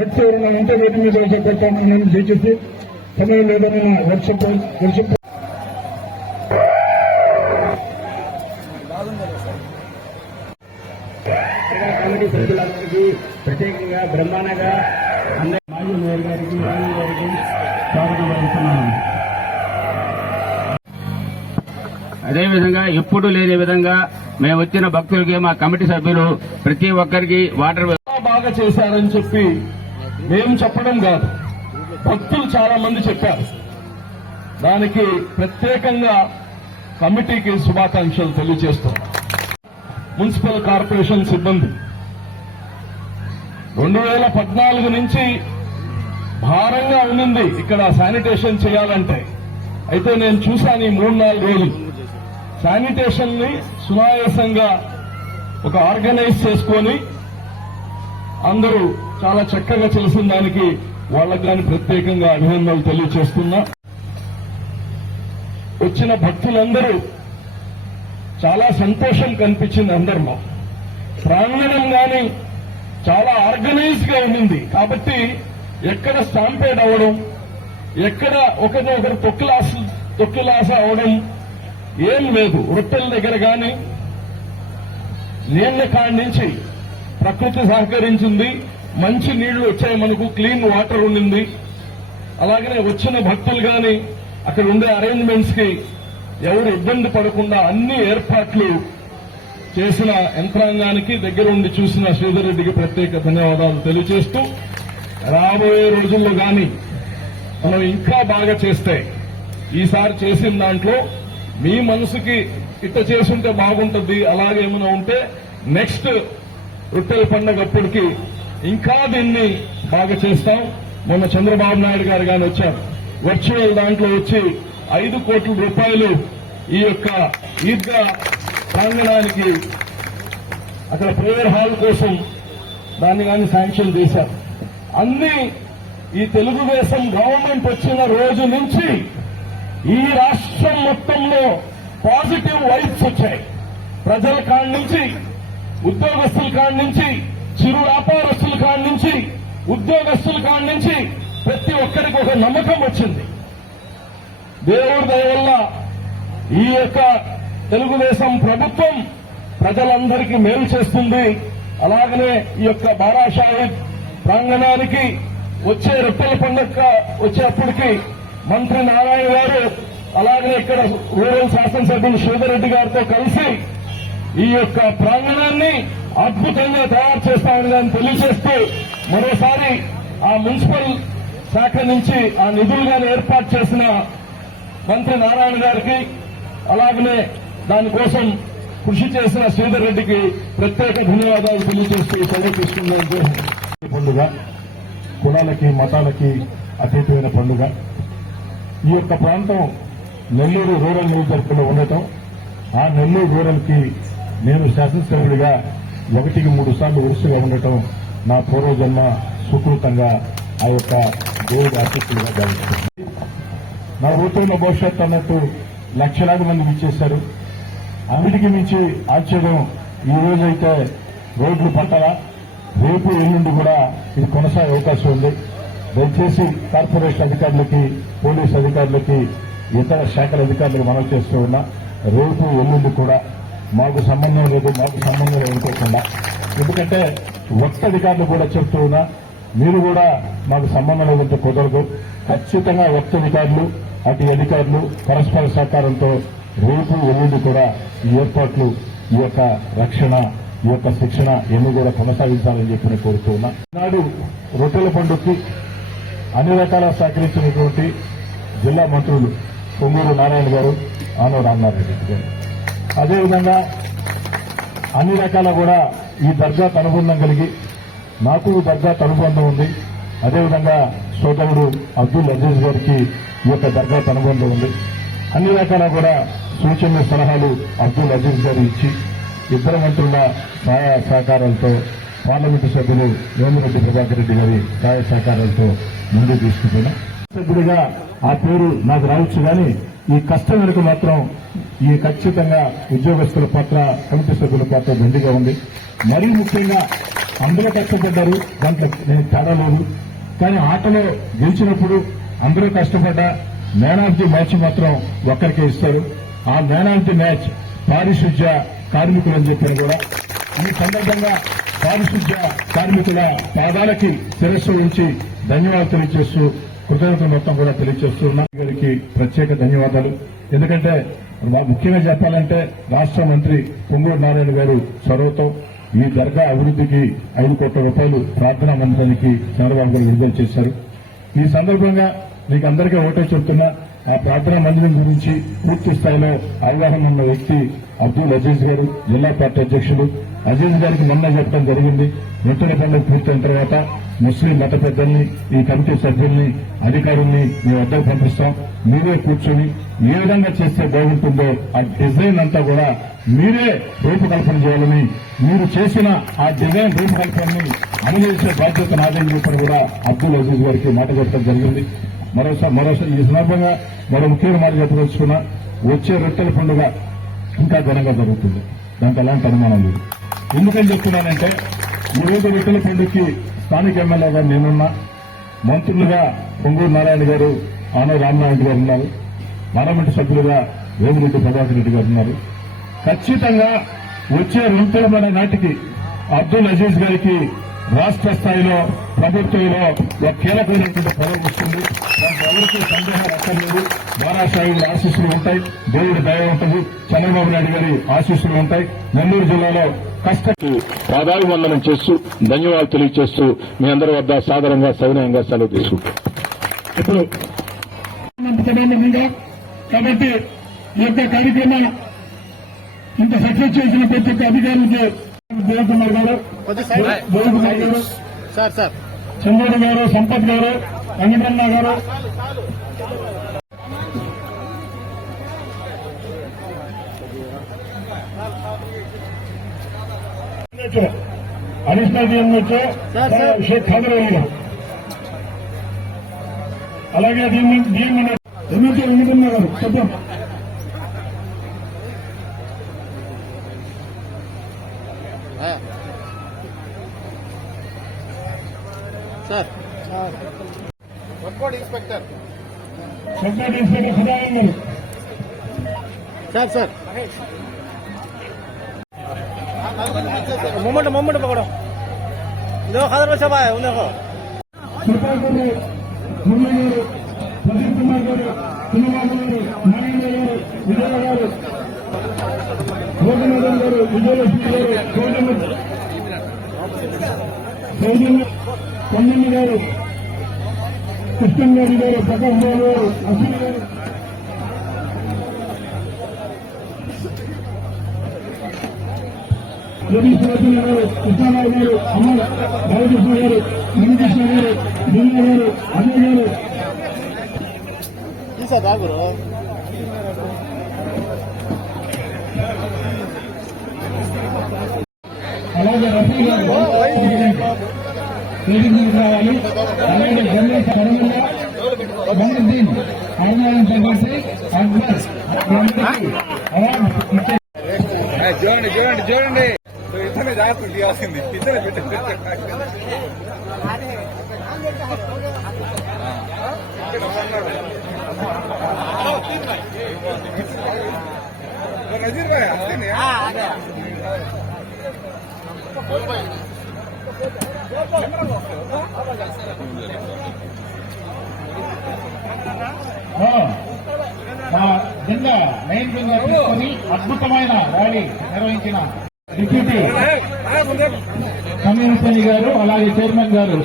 ఉంటే వేటి మీద చెప్పాను నేను దయచేసి సమయం లేదని వర్షం వర్షం క్రీడా కమిటీ సభ్యులందరికీ ప్రత్యేకంగా బ్రహ్మాండంగా అందరి మాజీ మేయర్ గారికి రాణి గారికి స్వాగతం పలుకుతున్నాను. అదేవిధంగా ఎప్పుడు లేని విధంగా మేము వచ్చిన భక్తులకి మా కమిటీ సభ్యులు ప్రతి ఒక్కరికి వాటర్ బాగా చేశారని చెప్పి మేము చెప్పడం కాదు. భక్తులు చాలా మంది చెప్పారు. దానికి ప్రత్యేకంగా కమిటీకి శుభాకాంక్షలు తెలియజేస్తాం మున్సిపల్ కార్పొరేషన్ సిబ్బంది రెండు వేల పద్నాలుగు నుంచి భారంగా ఉన్నింది ఇక్కడ శానిటేషన్ చేయాలంటే. అయితే నేను చూశాను ఈ మూడు నాలుగు రోజులు. శానిటేషన్ని సునాయాసంగా ఒక ఆర్గనైజ్ చేసుకొని అందరూ చాలా చక్కగా చేసిన దానికి వాళ్ళకి కానీ ప్రత్యేకంగా అభినందనలు తెలియచేస్తున్నా. వచ్చిన భక్తులందరూ చాలా సంతోషం కనిపించింది అందరిలో. ప్రాంగణం కానీ చాలా ఆర్గనైజ్గా ఉంది కాబట్టి ఎక్కడ స్టాంపేడ్ అవ్వడం ఎక్కడ ఒకరిని ఒకరు తొక్కులాస అవడం ఏం లేదు. రొట్టెల దగ్గర కానీ నీళ్ళ కాడి నుంచి ప్రకృతి సహకరించింది. మంచి నీళ్ళు వచ్చాయి మనకు క్లీన్ వాటర్ ఉండింది. అలాగనే వచ్చిన భక్తులు గాని అక్కడ ఉండే అరేంజ్మెంట్స్కి ఎవరు ఇబ్బంది పడకుండా అన్ని ఏర్పాట్లు చేసిన యంత్రాంగానికి దగ్గర ఉండి చూసిన శ్రీధర్ రెడ్డికి ప్రత్యేక ధన్యవాదాలు తెలియజేస్తూ రాబోయే రోజుల్లో గాని మనం ఇంకా బాగా చేస్తే ఈసారి చేసిన దాంట్లో మీ మనసుకి ఇట్ట చేసుంటే బాగుంటుంది అలాగేమైనా ఉంటే నెక్స్ట్ రొట్టెల పండగ అప్పటికి ఇంకా దీన్ని బాగా చేస్తాం. మొన్న చంద్రబాబు నాయుడు గారు కానీ వచ్చారు. వర్చువల్ దాంట్లో వచ్చి ఐదు కోట్ల రూపాయలు ఈ యొక్క ఈద్గా ప్రాంగణానికి అక్కడ ప్రేయర్ హాల్ కోసం దాన్ని కానీ శాంక్షన్ చేశారు. అన్ని ఈ తెలుగుదేశం గవర్నమెంట్ వచ్చిన రోజు నుంచి ఈ రాష్ట్రం మొత్తంలో పాజిటివ్ వైబ్స్ వచ్చాయి. ప్రజల కాడి నుంచి ఉద్యోగస్తుల కాడి నుంచి చిరు వ్యాపారస్తుల కాడి నుంచి ఉద్యోగస్తుల కాడి నుంచి ప్రతి ఒక్కరికి ఒక నమ్మకం వచ్చింది. దేవుడి దయ వల్ల ఈ యొక్క తెలుగుదేశం ప్రభుత్వం ప్రజలందరికీ మేలు చేస్తుంది. అలాగనే ఈ యొక్క బారాషాహిబ్ ప్రాంగణానికి వచ్చే రొట్టెల పండుగ వచ్చేప్పటికి మంత్రి నారాయణ గారు అలాగనే ఇక్కడ రూరల్ శాసనసభ్యులు శ్రీధర్ రెడ్డి గారితో కలిసి ఈ యొక్క ప్రాంగణాన్ని అద్భుతంగా తయారు చేస్తామని దాన్ని తెలియజేస్తూ మరోసారి ఆ మున్సిపల్ శాఖ నుంచి ఆ నిధులుగా ఏర్పాటు చేసిన మంత్రి నారాయణ గారికి అలాగనే దానికోసం కృషి చేసిన శ్రీధర్ రెడ్డికి ప్రత్యేక ధన్యవాదాలు తెలియజేస్తూ సెలవు తీసుకున్నాను పండుగ కులాలకి మతాలకి అతీతమైన పండుగ. ఈ యొక్క ప్రాంతం నెల్లూరు రూరల్ నియోజకవర్గంలో ఉండటం. ఆ నెల్లూరు రూరల్కి నేను శాసనసభ్యుడిగా ఒకటికి మూడు సార్లు వరుసగా ఉండటం నా పూర్వజన్మ సుకృతంగా ఆ యొక్క దేవుడి ఆసక్తులుగా భావిస్తుంది నా ఊతున్న భవిష్యత్తు అన్నట్టు లక్షలాది మంది ఇచ్చేశారు అన్నిటికీ మించి ఆశ్చర్యం ఈ రోజైతే రోడ్లు పట్టాలా రేపు ఎల్లుండి కూడా ఇది కొనసాగే అవకాశం ఉంది. దయచేసి కార్పొరేషన్ అధికారులకి పోలీస్ అధికారులకి ఇతర శాఖల అధికారులకు మనవి చేస్తూ ఉన్నా రేపు ఎల్లుండి కూడా మాకు సంబంధం లేదు మాకు సంబంధం లేకుండా ఎందుకంటే ఒక్క అధికారులు కూడా చెప్తూ ఉన్నా మీరు కూడా మాకు సంబంధం లేదంటే కుదరదు. ఖచ్చితంగా ఒక్క అధికారులు అటు అధికారులు పరస్పర సహకారంతో రేపు ఎల్లుండి కూడా ఈ ఏర్పాట్లు ఈ యొక్క రక్షణ ఈ యొక్క శిక్షణ ఎన్ని కూడా కొనసాగించాలని చెప్పి నేను కోరుతూ ఉన్నా. నాడు రొట్టెల పండుగకి అన్ని రకాల సహకరించినటువంటి జిల్లా మంత్రులు పొంగూరు నారాయణ గారు ఆనో రెడ్డి గారు. అదేవిధంగా అన్ని రకాల కూడా ఈ దర్గాకు అనుబంధం కలిగి నాకు దర్గా తనుబంధం అనుబంధం ఉంది. అదేవిధంగా సోదరుడు అబ్దుల్ అజీజ్ గారికి ఈ యొక్క దర్గాకు అనుబంధం ఉంది. అన్ని రకాల కూడా సూచనలు సలహాలు అబ్దుల్ అజీజ్ గారు ఇచ్చి ఇద్దరు మంత్రుల సహాయ సహకారాలతో పార్లమెంటు సభ్యులు వేమిరెడ్డి ప్రభాకర్ రెడ్డి గారి సహాయ సహకారాలతో ముందుకు తీసుకుపోయినా. సభ్యుడిగా ఆ పేరు నాకు రావచ్చు కానీ ఈ కష్టం వెనుక మాత్రం ఈ ఖచ్చితంగా ఉద్యోగస్తుల పాత్ర కమిటీ సభ్యుల పాత్ర దండిగా ఉంది. మరీ ముఖ్యంగా అందరూ కష్టపడ్డారు. దాంట్లో నేను తేడా లేదు. కానీ ఆటలో గెలిచినప్పుడు అందరూ కష్టపడ్డా మ్యాన్ ఆఫ్ ది మ్యాచ్ మాత్రం ఒక్కరికే ఇస్తారు. ఆ మ్యాన్ ఆఫ్ ది మ్యాచ్ పారిశుద్ధ్య కార్మికులు అని చెప్పారు కూడా. ఈ సందర్భంగా పారిశుద్ధ్య కార్మికుల పాదాలకి శిరస్సు ఉంచి ధన్యవాదాలు తెలియజేస్తూ కృతజ్ఞతలు మొత్తం కూడా తెలియజేస్తున్నా. గారికి ప్రత్యేక ధన్యవాదాలు. ఎందుకంటే ముఖ్యంగా చెప్పాలంటే రాష్ట్ర మంత్రి పొంగూరు నారాయణ గారు చొరవతో ఈ దర్గా అభివృద్ధికి ఐదు కోట్ల రూపాయలు ప్రార్థనా మందిరానికి చంద్రబాబు గారు విడుదల చేశారు. ఈ సందర్భంగా మీకు అందరికీ ఒకటే చెప్తున్నా ఆ ప్రార్థనా మందిరం గురించి పూర్తి స్థాయిలో అవగాహన ఉన్న వ్యక్తి అబ్దుల్ అజీజ్ గారు జిల్లా పార్టీ అధ్యక్షుడు. అజీజ్ గారికి మొన్న చెప్పడం జరిగింది. వెంటనే పండుగ పూర్తయిన తర్వాత ముస్లిం మత పెద్దల్ని ఈ కమిటీ సభ్యుల్ని అధికారుల్ని మీ వద్దకు పంపిస్తాం. మీరే కూర్చొని ఏ విధంగా చేస్తే బాగుంటుందో ఆ డిజైన్ అంతా కూడా మీరే రూపకల్పన చేయాలని మీరు చేసిన ఆ డిజైన్ రూపకల్పనని అమలు చేసే బాధ్యత నాదని చెప్పని కూడా అబ్దుల్ అజీజ్ గారికి మాట చెప్పడం జరిగింది. మరోసారి మరోసారి ఈ సందర్భంగా మరో ముఖ్యమైన మాట చెప్పదలుచుకున్నా వచ్చే రొట్టెల పండుగ ఇంకా ఘనంగా జరుగుతుంది. దానికి ఎలాంటి అనుమానం లేదు. ఎందుకని చెప్తున్నానంటే ఈ రోజు రొట్టెల పండుగకి స్థానిక ఎమ్మెల్యేగా నేనున్నా. మంత్రులుగా పొంగూరు నారాయణ గారు ఆన రామనారాయణ గారు ఉన్నారు. పార్లమెంటు సభ్యులుగా వేమిరెడ్డి ప్రభాకర్ రెడ్డి గారు ఉన్నారు. ఖచ్చితంగా వచ్చే రొట్టెల నాటికి అబ్దుల్ అజీజ్ గారికి రాష్ట్ర స్థాయిలో ప్రభుత్వంలో ఒక కీలకమైనటువంటి పదవి వస్తుంది. దానికి ఎవరికీ సందేహాలు అక్కర్లేదు. బారాసాహిబుల ఆశీస్సులు ఉంటాయి. దేవుడి దయ ఉంటుంది. చంద్రబాబు నాయుడు గారి ఆశీస్సులు ఉంటాయి. నెల్లూరు జిల్లాలో కష్టకి పాదాభివందనం చేస్తూ ధన్యవాదాలు తెలియజేస్తూ మీ అందరి వద్ద సాధారణంగా సవినయంగా సెలవు తీసుకుంటాం. ఇప్పుడు కాబట్టి ఈ యొక్క కార్యక్రమం ఇంత సక్సెస్ చేసిన ప్రతి ఒక్క అధికారులకి దేవకుమార్ గారు దేవకుమార్ గారు సార్ సార్. చంద్రుడు గారు సంపత్ గారు వెంకటరమణ గారు. Additional DMHO sir, sir. Sheikh Khader Ali గారు అలాగే డిఎం డిఎం ఎంఎల్సీ వెంకటరమణ గారు చెప్పండి sir workout inspector secretary inspector Sadanand గారు సార్ సార్ मोमेंट मोमेंट पकड़ो देखो हजार बच्चा आए उन देखो పండింది గారు కృష్ణ గారి గారు అశ్విని గారు జగదీష్ రెడ్డి గారు కృష్ణారావు గారు అమర్ బాలకృష్ణ గారు మునికృష్ణ గారు దున్నా గారు అజయ్ గారు అలాగే రఫీ గారు రావాలి అలాగే అక్బర్ చూడండి చూడండి చూడండి ఇతనే జాగ్రత్త తీయాల్సింది ఇతనే పెట్టండి నజీర్ భాయ్ వస్తుంది ఆ, మా జెండా మెయిన్ జెండా తీసుకొని అద్భుతమైన ర్యాలీ నిర్వహించిన డిప్యూటీ కమిషనర్ గారు అలాగే చైర్మన్ గారు